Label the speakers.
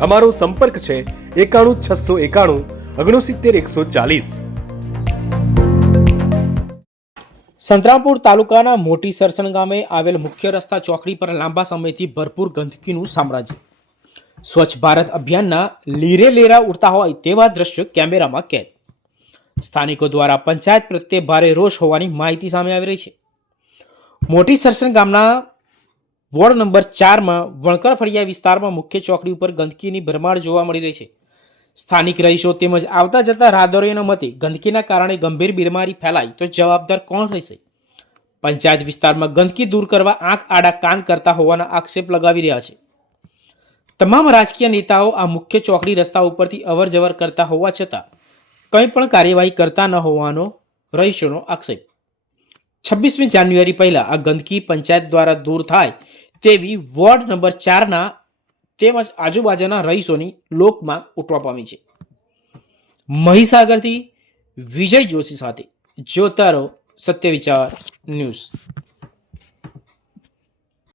Speaker 1: અમારો સંપર્ક છે એકાણું છસો એકાણું ઓગણસિત્તેર એકસો ચાલીસ.
Speaker 2: સંતરામપુર તાલુકાના મોટી સરસણ ગામે આવેલ મુખ્ય રસ્તા ચોકડી પર લાંબા સમયથી ભરપૂર ગંદકીનું સામ્રાજ્ય. સ્વચ્છ ભારત અભિયાનના લીરે લેરા ઉડતા હોય તેવા દ્રશ્યો કેમેરામાં કેદ. સ્થાનિકો દ્વારા પંચાયત પ્રત્યે ભારે રોષ હોવાની માહિતી સામે આવી રહી છે. મોટી સરસણ ગામના વોર્ડ નંબર ચારમાં વણકર ફળિયા વિસ્તારમાં મુખ્ય ચોકડી ઉપર ગંદકીની ભરમાર જોવા મળી રહી છે. સ્થાનિક રહીશો તેમજ આવતા જતા રાહદારીઓના મતે ગંદકીના કારણે ગંભીર બીમારી ફેલાય તો જવાબદાર કોણ રહેશે? પંચાયત વિસ્તારમાં ગંદકી દૂર કરવા આંખ આડા કાન કરતા હોવાના આક્ષેપ લગાવી રહ્યા છે. તમામ રાજકીય નેતાઓ આ મુખ્ય ચોકડી રસ્તા ઉપરથી અવર જવર કરતા હોવા છતાં કંઈ પણ કાર્યવાહી કરતા ન હોવાનો રહીશોનો આક્ષેપ. છવ્વીસમી જાન્યુઆરી પહેલા આ ગંદકી પંચાયત દ્વારા દૂર થાય તેવી વોર્ડ નંબર ચારના તેમજ આજુબાજુના રહીશોની લોકમાંગ ઉઠવા પામી છે. મહીસાગરથી વિજય જોશી સાથે જોતારો સત્ય વિચાર ન્યૂઝ.